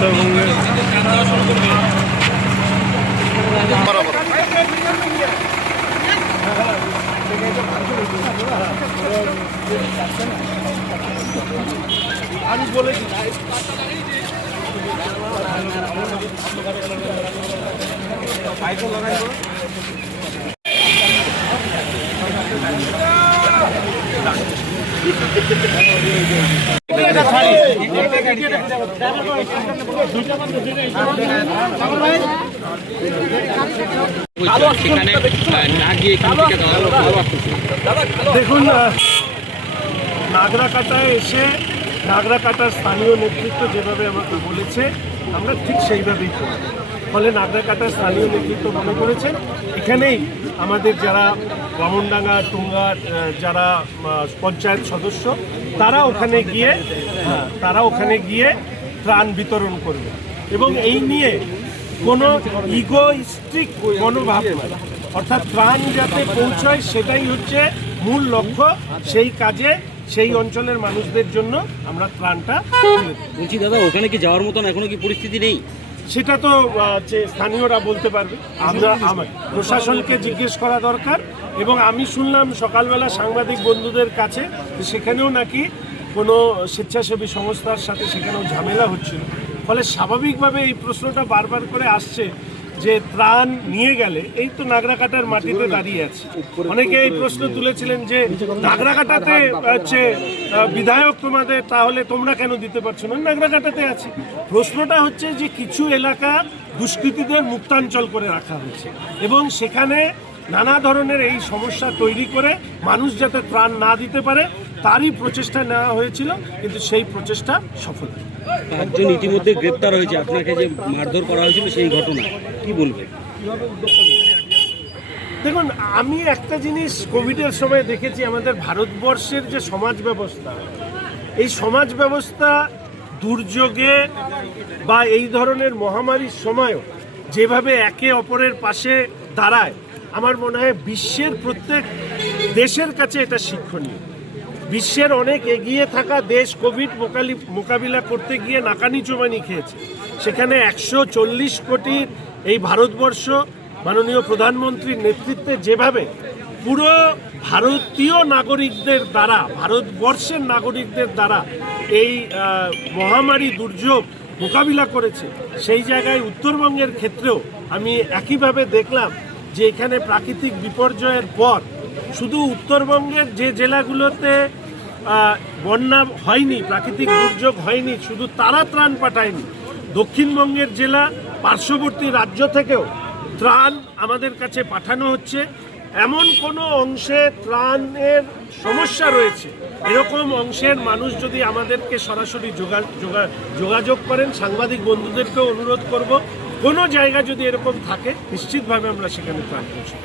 সেখানে আহ, না গিয়ে এখান থেকে দেওয়া হলো দেখুন নাগরাকাটায় এসে নাগরাকাটার স্থানীয় নেতৃত্ব যেভাবে আমাকে বলেছে, আমরা ঠিক সেইভাবেই করি ফলে নাগরাকাটার স্থানীয় নেতৃত্ব মনে করেছেন, এখানেই আমাদের যারা বামনডাঙ্গা টুঙ্গার যারা পঞ্চায়েত সদস্য, তারা ওখানে গিয়ে, তারা ওখানে গিয়ে ত্রাণ বিতরণ করবে। এবং এই নিয়ে কোনো ইগোইস্টিক মনোভাব নয়। অর্থাৎ ত্রাণ যাতে পৌঁছায়, সেটাই হচ্ছে মূল লক্ষ্য। সেই কাজে, সেই অঞ্চলের মানুষদের জন্য আমরা ত্রাণটা। বলছি দাদা, ওখানে কি যাওয়ার মতন এখনও কি পরিস্থিতি নেই? সেটা তো যে স্থানীয়রা বলতে পারবে। আমরা আমার প্রশাসনকে জিজ্ঞেস করা দরকার এবং আমি শুনলাম সকালবেলা সাংবাদিক বন্ধুদের কাছে সেখানেও নাকি কোনো স্বেচ্ছাসেবী সংস্থার সাথে সেখানেও ঝামেলা হচ্ছিল। ফলে স্বাভাবিকভাবে এই প্রশ্নটা বারবার করে আসছে যে ত্রাণ নিয়ে গেলে এই তো নাগরাকাটার মাটিতে দাঁড়িয়ে আছে। অনেকে এই প্রশ্ন তুলেছিলেন যে নাগরাকাটাতে হচ্ছে বিধায়ক তোমাদের, তাহলে তোমরা কেন দিতে পারছ না? নাগরাকাটাতে আছে। প্রশ্নটা হচ্ছে যে কিছু এলাকা দুষ্কৃতীদের মুক্তাঞ্চল করে রাখা হয়েছে এবং সেখানে নানা ধরনের এই সমস্যা তৈরি করে মানুষ যাতে ত্রাণ না দিতে পারে, তারই প্রচেষ্টা নেওয়া হয়েছিল, কিন্তু সেই প্রচেষ্টা সফল। পাঁচজন ইতিমধ্যে গ্রেপ্তার হয়েছে। আপনাকে যে মারধর করা হয়েছিল সেই ঘটনা কি বলবে দেখুন, আমি একটা জিনিস কোভিডের সময় দেখেছি, আমাদের ভারতবর্ষের যে সমাজ ব্যবস্থা, এই সমাজ ব্যবস্থা দুর্যোগে বা এই ধরনের মহামারীর সময়ও যেভাবে একে অপরের পাশে দাঁড়ায়, আমার মনে হয় বিশ্বের প্রত্যেক দেশের কাছে এটা শিক্ষণীয়। বিশ্বের অনেক এগিয়ে থাকা দেশ কোভিড মোকালি, মোকাবিলা করতে গিয়ে নাকানি চোবানি খেয়েছে। সেখানে একশো কোটির এই ভারতবর্ষ মাননীয় প্রধানমন্ত্রীর নেতৃত্বে যেভাবে পুরো ভারতীয় নাগরিকদের দ্বারা, ভারতবর্ষের নাগরিকদের দ্বারা এই মহামারী দুর্যোগ মোকাবিলা করেছে, সেই জায়গায় উত্তরবঙ্গের ক্ষেত্রেও আমি একইভাবে দেখলাম যে এখানে প্রাকৃতিক বিপর্যয়ের পর শুধু উত্তরবঙ্গের যে জেলাগুলোতে বন্যা হয়নি, প্রাকৃতিক দুর্যোগ হয়নি, শুধু তারা ত্রাণ পাঠায়নি, দক্ষিণবঙ্গের জেলা পার্শ্ববর্তী রাজ্য থেকেও ত্রাণ আমাদের কাছে পাঠানো হচ্ছে। এমন কোনো অংশে ত্রাণের সমস্যা রয়েছে। এরকম অংশের মানুষ যদি আমাদেরকে সরাসরি যোগা যোগা- যোগাযোগ করেন, সাংবাদিক বন্ধুদেরকেও অনুরোধ করব, কোনো জায়গা যদি এরকম থাকে, নিশ্চিতভাবে আমরা সেখানে ত্রাণ পৌঁছাবো।